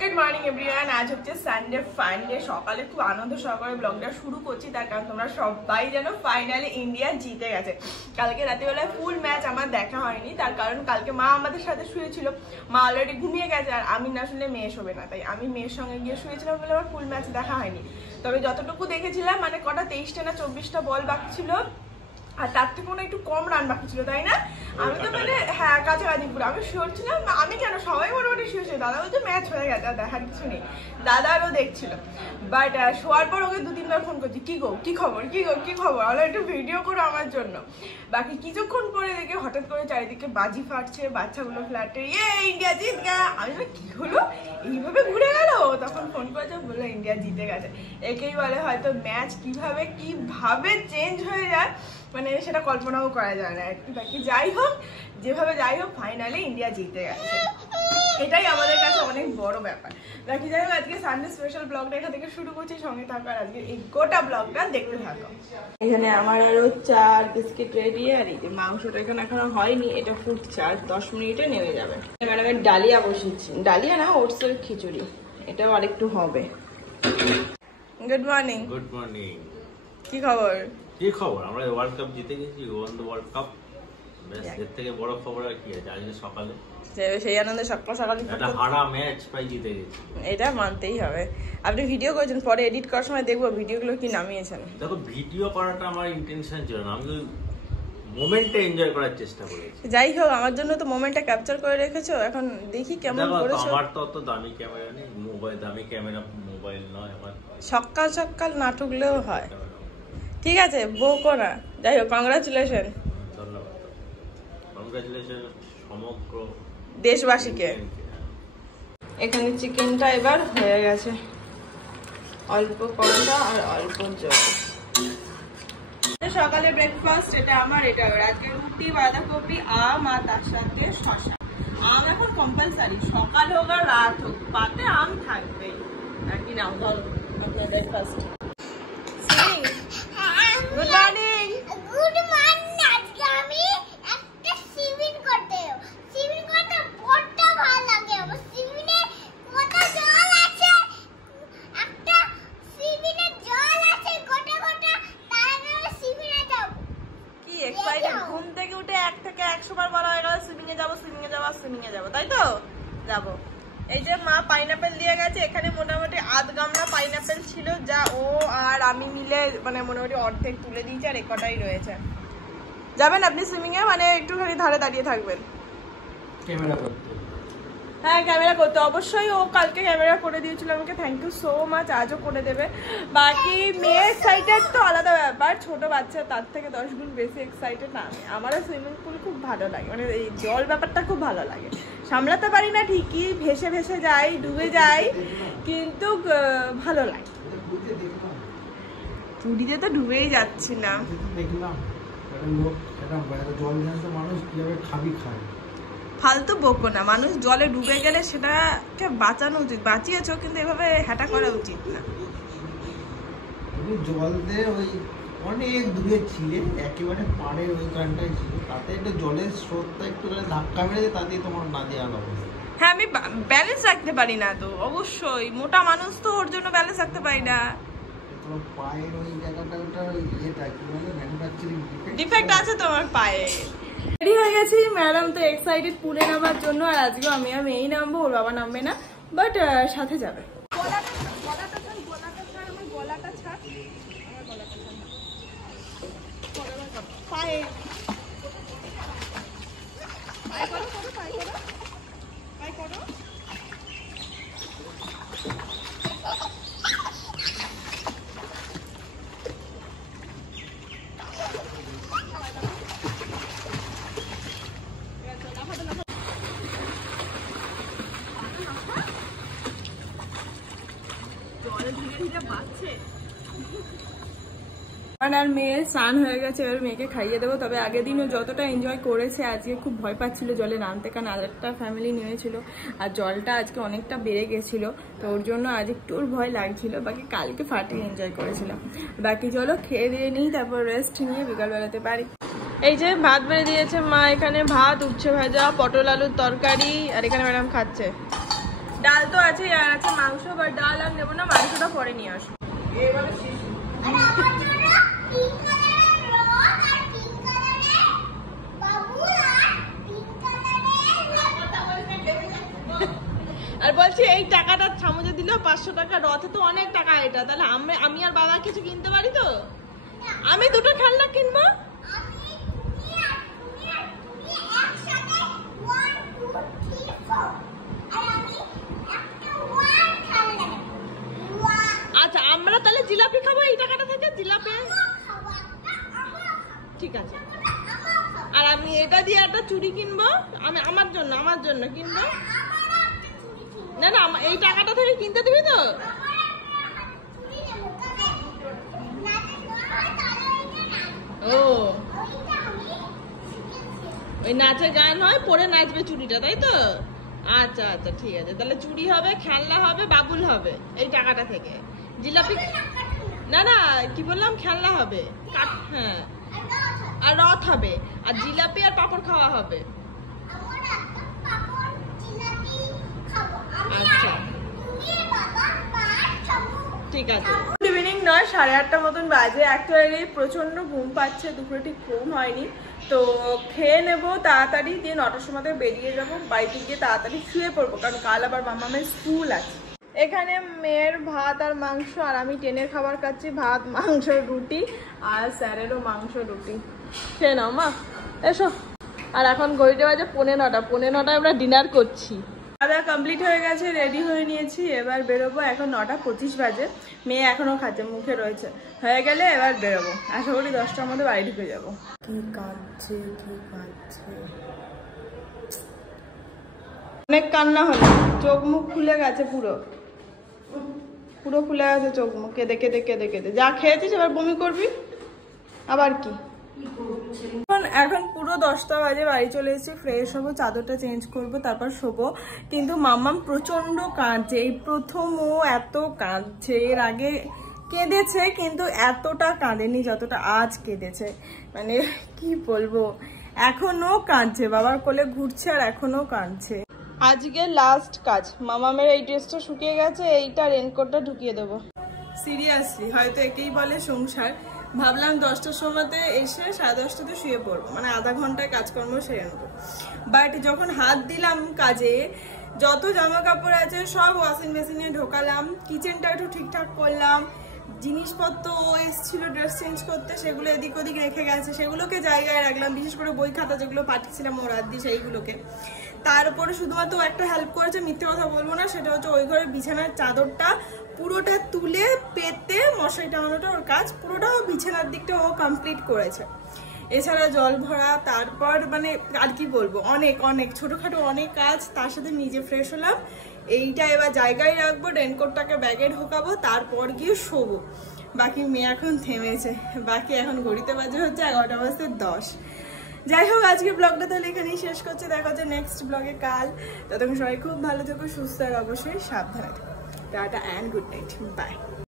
Good morning everyone. আজ হচ্ছে Sunday ফান্ডে। সকালে খুব আনন্দ সহকারে ব্লগটা শুরু করছি, তার কারণ তোমরা সবাই জানো ফাইনালি ইন্ডিয়া জিতে গেছে। কালকে রাতেবেলায় ফুল ম্যাচ আমার দেখা হয়নি, তার কারণ কালকে মা আমাদের সাথে শুয়েছিল, মা অলরেডি ঘুমিয়ে গেছে, আর আমি না শুনলে মেয়ে শোবে না, তাই আমি মেয়ের সঙ্গে গিয়ে শুয়েছিলাম বলে আমার ফুল ম্যাচ দেখা হয়নি। তবে যতটুকু দেখেছিলাম, মানে কটা 23টা না 24টা বল বাকি ছিল, আর তার থেকে মনে একটু কম রান বাকি ছিল, তাই না? আমি তো মানে হ্যাঁ কাছাকাছি পুরো আমি শিওর ছিলাম। আমি কেন, সবাই মোটামুটি শিওর ছিল। দাদা বলছে ম্যাচ হয়ে গেছে, আর দেখার কিছু নেই। দাদা আরও দেখছিল, বাট শোয়ার পর ওকে 2-3বার ফোন করছি, কি গো কি খবর, কি গো কি খবর, আমরা একটু ভিডিও করো আমার জন্য। বাকি কিছুক্ষণ পরে দেখে হঠাৎ করে চারিদিকে বাজি ফাটছে, বাচ্চাগুলো ফ্ল্যাটে ইন্ডিয়া জিত গা। আমি কি হলো, এইভাবে ঘুরে গেল? তখন ফোন করেছে, বললো ইন্ডিয়া জিতে গেছে। একেই বলে হয়তো ম্যাচ কিভাবে চেঞ্জ হয়ে যায়, মানে সেটা কল্পনাও করা যায় না। বাকি যাই হোক, যেভাবে যাই হোক, ফাইনালি ইন্ডিয়া জিতে গেছে, এটাই আমাদের কাছে অনেক বড় ব্যাপার। বাকি যাই হোক, আজকে সানডে স্পেশাল ব্লগটা এখান থেকে শুরু করছি, সঙ্গে থাকো আর আজকে এই গোটা ব্লগটা দেখতে থাকো। এখানে আমার আরো 4 বিস্কিট রেডি, আর এই যে মাংসটা এখানে এখনো হয়নি, এটা ফুটছে, আর 10 মিনিটে নেমে যাবে। ম্যাডামের ডালিয়া বসিয়েছি, ডালিয়া না ওটসের খিচুড়ি, এটাও আরেকটু হবে। Good morning. Good morning. কি খবর? কি খবর? আমরা ওয়ার্ল্ড কাপ জিতে গেছি, ওয়ান দ্য ওয়ার্ল্ড কাপ। এর থেকে বড় খবর আর কি আছে? আজকে সকালে সেই আনন্দে সকালে একটা হারা ম্যাচ প্রায় জিতে গেছি, এটা মানতেই হবে। আপনি ভিডিও করেছেন, পরে এডিট করার সময় দেখবো ভিডিওগুলো কি নামিয়েছেন। দেখো, ভিডিও করাটা আমার ইন্টেনশন ছিল না, আমি মোমেন্টটা এনজয় করার চেষ্টা করেছি। যাই হোক, আমার জন্য তো মোমেন্টটা ক্যাপচার করে রেখেছো, এখন দেখি কেমন করেছো। আমার তো অত দামি ক্যামেরা নেই, দামি ক্যামেরা মোবাইল নয় আমার। সকাল না ঠুকলেও হয়, ঠিক আছে, বকো না। যাই হোক, কংগ্রাচুলেশন। ধন্যবাদ, কংগ্রাচুলেশন সমগ্র দেশবাসীকে। এখানে চিকেনটা এবার হয়ে গেছে, অল্প কড়া আর অল্প জল। সকালে ব্রেকফাস্ট এটা আমার, এটা আজকে রুটি, বাঁধাকপি, আম, আর তার সাথে শসা। আম এখন কম্পালসারি, সকাল হোক আর রাত হোক, পাতে আম থাকবেই নাকি। নাও ধরো breakfast. Good morning. Good morning. আজকে আমি একটা সুইমিং করতে বড়টা ভালো লাগে। আমার সুইমিংয়ে কত জল আছে, একটা সুইমিংয়ে জল আছে গোটা তার আগে সুইমিংয়ে যাব। কি এক্সাইটেড! ঘুম থেকে উঠে 1 থেকে 100 বার বলা হয়ে গেল সুইমিংয়ে যাবো, তাই তো যাবো। এই যে মা পাইনাপেল দিয়ে গেছে, এখানে মোটামুটি 1/2 গামলা পাইনাপেল ছিল, যা ও আর আমি মিলে মানে মোটামুটি অর্ধেক তুলে দিয়েছি, আর একটাই রয়েছে। যাবেন আপনি সুইমিং এ? মানে একটুখানি ধারে দাঁড়িয়ে থাকবেন। ক্যামেরা করতে? হ্যাঁ, ক্যামেরা করতে অবশ্যই। ও কালকে ক্যামেরা করে দিয়েছিল আমাকে, থ্যাংক ইউ সো মাচ। আজও করে দেবে। বাকি মেয়ে এক্সাইটেড তো আলাদা ব্যাপার, ছোট বাচ্চা তার থেকে 10 গুণ বেশি এক্সাইটেড না আমি। আমারও সুইমিং পুল খুব ভালো লাগে, মানে এই জল ব্যাপারটা খুব ভালো লাগে। সামলাতে পারি না ঠিকই, ভেসে যাই, ডুবে যাই, কিন্তু ভালো লাগে। পুরীতে তো ডুবেই যাচ্ছি না। দেখলাম লোক জল জানতো মানুষ কিভাবে খায়। ফালতু বকো না, মানুষ জলে ডুবে গেলে সেটাকে বাঁচানো উচিত। বাঁচিয়েছো, কিন্তু এভাবে হ্যাটা করা উচিত না। তুমি জল দিয়ে ওই অনেক দূরে ছিলে, একেবারে পাড়ের ওই কানটায় ছিল, তাতে একটু জলের স্রোতটা একটু ধাক্কা মেরে তাতেই তোমার নাজেহাল অবস্থা। হ্যাঁ, আমি ব্যালেন্স রাখতে পারি না তো, অবশ্যই মোটা মানুষ তো, ওর জন্য ব্যালেন্স রাখতে পারি না। তোমার পায়ের ওই জায়গাটা ইয়েটা কি বলে, ম্যানুফ্যাকচারিং ডিফেক্ট আছে তোমার পায়ে। রেডি হয়ে গেছি, ম্যাডাম তো এক্সাইটেড পুলে নামার জন্য, আর আজকেও আমি এই নামবো, ওর বাবা নামবে না, বাট সাথে যাবে। পায়ে আর মেয়ে স্নান হয়ে গেছে, এবার মেয়েকে খাইয়ে দেবো। তবে আগের দিনও যতটা এনজয় করেছে, আজকে খুব ভয় পাচ্ছিল জলে নামতে, কারণ আরেকটা ফ্যামিলি নেমেছিল, আর জলটা আজকে অনেকটা বেড়ে গেছিল, তো ওর জন্য আজ একটু ভয় লাগছিল। বাকি কালকে ফাটিয়ে এনজয় করেছিলাম। বাকি চলো খেয়ে দিয়ে নিই, তারপর রেস্ট নিয়ে বিকাল বেলাতে পারি। এই যে ভাত বেড়ে দিয়েছে মা, এখানে ভাত, উচ্ছে ভাজা, পটল আলুর তরকারি, আর এখানে ম্যাডাম খাচ্ছে। ডাল তো আছে, আর আছে মাংস, বা ডাল আর নেবো না, মাংসটা পরে নিয়ে আসবো। আর আমার জন্য পিঙ্ক কালারের রক আর পিঙ্ক কালারের বাবুল আর পিঙ্ক কালারের আর বলছি এই টাকাটা সামুজে দিলেও 500 টাকা, রথে তো অনেক টাকা এটা, তাহলে আমি আর বাবা কিছু কিনতে পারি তো? আমি দুটো খেলনা কিনবো। আমি তুমি একসাথে 1 2 3 4 আর আমি একটা 1 খেলনা নেব। আচ্ছা আমরা তাহলে জিলাপি খাবো এই টাকাটা থেকে, জিলাপি। ঠিক আছে। আর আমি এটা দিয়ে একটা চুড়ি কিনবো, আমি আমার জন্য কিনবো। না না, এই টাকাটা থেকে কিনতে দিবি তো? ও ওই নাচে গান হয়, পরে নাচবে চুড়িটা, তাই তো? আচ্ছা আচ্ছা ঠিক আছে, তাহলে চুড়ি হবে, খেলনা হবে, বাবুল হবে এই টাকাটা থেকে। জিলাপি না না কি বললাম, খেলনা হবে, হ্যাঁ, আর রথ হবে, আর জিলাপি আর পাপড় খাওয়া হবে। আচ্ছা ঠিক আছে। গুড ইভিনিং নয়, 8:30 মতন বাজে। অ্যাকচুয়ালি প্রচন্ড ঘুম পাচ্ছে, দুপুরে ঠিক ঘুম হয়নি, তো খেয়ে নেবো তাড়াতাড়ি, দিয়ে 9টার সময় বেরিয়ে যাবো, বাড়িতে গিয়ে তাড়াতাড়ি শুয়ে পড়বো, কারণ কাল আবার মামামের স্কুল আছে। এখানে মেয়ের ভাত আর মাংস, আর আমি ট্রেনের খাবার খাচ্ছি, ভাত মাংস রুটি, আর স্যারেরও মাংস রুটি। খেয়ে নাও মা, এসো। আর এখন ঘড়িতে বাজে 9:30 আমরা ডিনার করছি। খাওয়া কমপ্লিট হয়ে গেছে, রেডি হয়ে নিয়েছি, এবার বেরোবো। এখন 9:25 বাজে, মেয়ে এখনো খাচ্ছে, মুখে রয়েছে, হয়ে গেলে এবার বেরোবো। আশা করি 10টার মধ্যে বাড়ি ঢুকে যাবো। কি কাঁদছে অনেক কান্না হলো, চোখ মুখ খুলে গেছে, পুরো খুলে গেছে চোখ মুখ, কেঁদে কেঁদে কেঁদে কেঁদে। যা খেয়েছিস এবার বমি করবি, আবার কি। এখন পুরো 10টা বাজে, বাড়ি চলে এসেছি, ফ্রেশ হবো, চাদরটা চেঞ্জ করব, তারপর শোবো। কিন্তু মাম্মাম প্রচন্ড কাঁদছে, এই প্রথম ও এত কাঁদছে। এর আগে কেঁদেছে কিন্তু এতটা কাঁদেনি যতটা আজ কেঁদেছে, মানে কি বলবো, এখনো কাঁদছে, বাবার কোলে ঘুরছে আর এখনো কাঁদছে। আজকে লাস্ট কাজ, মামামের এই ড্রেসটা শুকিয়ে গেছে, এইটা রেনকোটটা ঢুকিয়ে দেবো। সিরিয়াসলি হয়তো একেই বলে সংসার। ভাবলাম 10টার সময়তে এসে 10:30টাতে শুয়ে পড়বো, মানে আধা ঘন্টায় কাজকর্ম সেরে নেবো। বাট যখন হাত দিলাম কাজে, যত জামা কাপড় আছে সব ওয়াশিং মেশিনে ঢোকালাম, কিচেনটা একটু ঠিকঠাক করলাম, জিনিসপত্র এসেছিল ড্রেস চেঞ্জ করতে, সেগুলো এদিক ওদিক রেখে গেছে, সেগুলোকে জায়গায় রাখলাম, বিশেষ করে বই খাতা যেগুলো পাঠিয়েছিলাম ওর হাত দিয়ে সেইগুলোকে। তার উপরে শুধুমাত্র একটা হেল্প করেছে, মিথ্যে কথা বলবো না, সেটা হচ্ছে ওই ঘরে বিছানার চাদরটা পুরোটা তুলে পেতে মশারি টাঙানোটা ওর কাজ, পুরোটা বিছানার দিকটা ও কমপ্লিট করেছে। এছাড়া জল ভরা, তারপর মানে আর কি বলবো, অনেক ছোটখাটো অনেক কাজ, তার সাথে নিজে ফ্রেশ হলাম। এইটা এবার জায়গায় রাখবো, রেনকোটটাকে ব্যাগে ঢোকাবো, তারপর গিয়ে শোবো। বাকি মেয়ে এখন থেমেছে, বাকি এখন ঘড়িতে বাজে হচ্ছে 11:10। যাই হোক, আজকে ব্লগটা তাহলে এখানেই শেষ করছে, দেখা হচ্ছে নেক্সট ব্লগে কাল। ততক্ষণ সবাই খুব ভালো থেকো, সুস্থ আর অবশ্যই সাবধানে থেকো। Tata and good night, by.